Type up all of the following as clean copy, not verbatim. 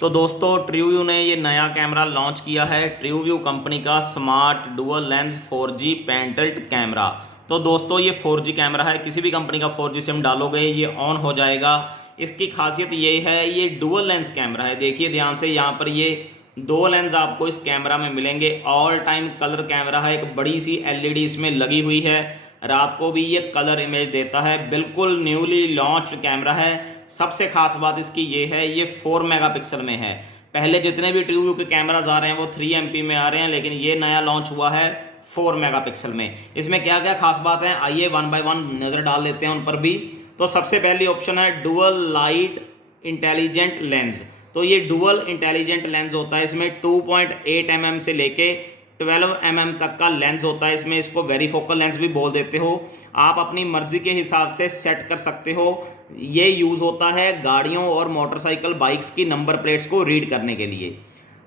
तो दोस्तों ट्रूव्यू ने ये नया कैमरा लॉन्च किया है। ट्रूव्यू कंपनी का smart dual lens 4G painted camera. तो दोस्तों ये 4G कैमरा है, किसी भी कंपनी का 4G सिम डालोगे ये ऑन हो जाएगा। इसकी खासियत ये है, ये डुअल लेंस कैमरा है। देखिए ध्यान से, यहाँ पर ये दो लेंस आपको इस कैमरा में मिलेंगे। ऑल टाइम कलर कैमरा है, एक बड़ी सी एलईडी इसमें लगी हुई है, रात को भी ये कलर इमेज देता है। बिल्कुल न्यूली लॉन्च कैमरा है। सबसे खास बात इसकी ये है, ये 4 मेगापिक्सल में है। पहले जितने भी ट्रूव्यू के कैमराज आ रहे हैं वो 3 MP में आ रहे हैं, लेकिन ये नया लॉन्च हुआ है 4 मेगापिक्सल में। इसमें क्या क्या खास बात है, आइए वन बाय वन नज़र डाल लेते हैं उन पर भी। तो सबसे पहली ऑप्शन है डुअल लाइट इंटेलिजेंट लेंस। तो ये डुअल इंटेलिजेंट लेंस होता है, इसमें 2.8 mm से लेके 12 mm तक का लेंस होता है। इसमें इसको वेरीफोकल लेंस भी बोल देते हो। आप अपनी मर्जी के हिसाब से सेट कर सकते हो। ये यूज़ होता है गाड़ियों और मोटरसाइकिल बाइक्स की नंबर प्लेट्स को रीड करने के लिए।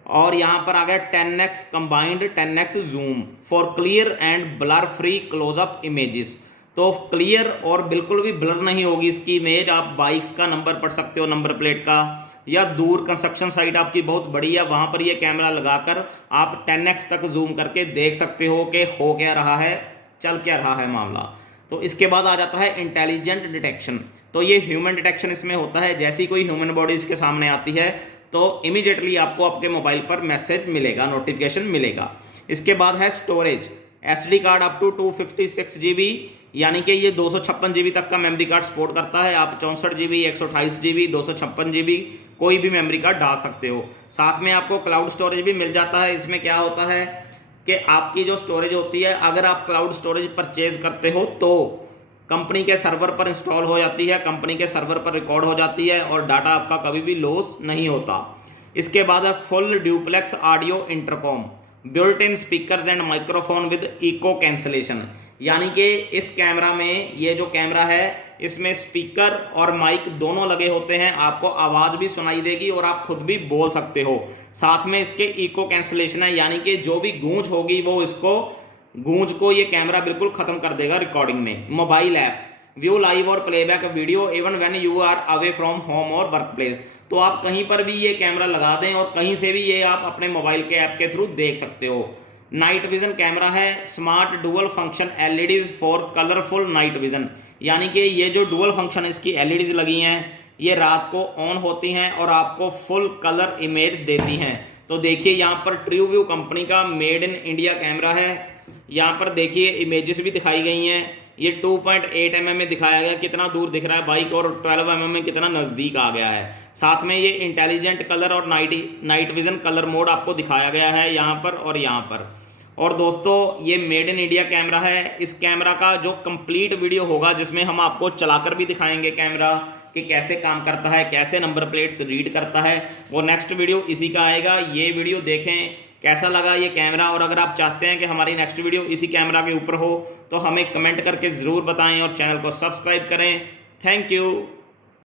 और यहाँ पर आ गया 10x combined 10x zoom for clear and blur free closeup images. तो क्लियर और बिल्कुल भी ब्लर नहीं होगी इसकी इमेज। आप बाइक्स का नंबर पढ़ सकते हो, नंबर प्लेट का, या दूर कंस्ट्रक्शन साइट आपकी बहुत बड़ी है वहाँ पर ये कैमरा लगाकर आप 10x तक जूम करके देख सकते हो कि हो क्या रहा है, चल क्या रहा है मामला। तो इसके बाद आ जाता है इंटेलिजेंट डिटेक्शन। तो ये ह्यूमन डिटेक्शन इसमें होता है। जैसी कोई ह्यूमन बॉडी इसके सामने आती है तो इमीडिएटली आपको आपके मोबाइल पर मैसेज मिलेगा, नोटिफिकेशन मिलेगा। इसके बाद है storage, SD card up to 256 GB, यानी कि ये 256 GB तक का मेमोरी कार्ड सपोर्ट करता है। आप 64 GB, 128 GB, 256 GB कोई भी मेमोरी कार्ड डाल सकते हो। साथ में आपको क्लाउड स्टोरेज भी मिल जाता है। इसमें क्या होता है कि आपकी जो स्टोरेज होती है, अगर आप क्लाउड स्टोरेज परचेज करते हो तो कंपनी के सर्वर पर इंस्टॉल हो जाती है, कंपनी के सर्वर पर रिकॉर्ड हो जाती है और डाटा आपका कभी भी लॉस नहीं होता। इसके बाद है full duplex audio intercom, built in speakers and microphone with echo cancellation. यानी कि इस कैमरा में, ये जो कैमरा है इसमें स्पीकर और माइक दोनों लगे होते हैं। आपको आवाज़ भी सुनाई देगी और आप खुद भी बोल सकते हो। साथ में इसके इको कैंसलेशन है, यानी कि जो भी गूंज होगी वो इसको गूंज को ये कैमरा बिल्कुल खत्म कर देगा रिकॉर्डिंग में। मोबाइल ऐप, व्यू लाइव और playback video even when you are away from home और वर्क प्लेस। तो आप कहीं पर भी ये कैमरा लगा दें और कहीं से भी ये आप अपने मोबाइल के ऐप के थ्रू देख सकते हो। नाइट विजन कैमरा है, smart dual function LEDs for colourful night vision. यानी कि ये जो डुअल फंक्शन इसकी एलईडीज लगी हैं, ये रात को ऑन होती हैं और आपको फुल कलर इमेज देती हैं। तो देखिए यहाँ पर ट्रूव्यू कंपनी का मेड इन इंडिया कैमरा है। यहाँ पर देखिए इमेजेस भी दिखाई गई हैं। ये 2.8 mm में दिखाया गया, कितना दूर दिख रहा है बाइक, और 12 mm में कितना नज़दीक आ गया है। साथ में ये इंटेलिजेंट कलर और नाइट विजन कलर मोड आपको दिखाया गया है यहाँ पर और यहाँ पर। और दोस्तों ये मेड इन इंडिया कैमरा है। इस कैमरा का जो कंप्लीट वीडियो होगा, जिसमें हम आपको चलाकर भी दिखाएंगे कैमरा कि कैसे काम करता है, कैसे नंबर प्लेट्स रीड करता है, वो नेक्स्ट वीडियो इसी का आएगा। ये वीडियो देखें कैसा लगा ये कैमरा, और अगर आप चाहते हैं कि हमारी नेक्स्ट वीडियो इसी कैमरा के ऊपर हो तो हमें कमेंट करके ज़रूर बताएं और चैनल को सब्सक्राइब करें। Thank you.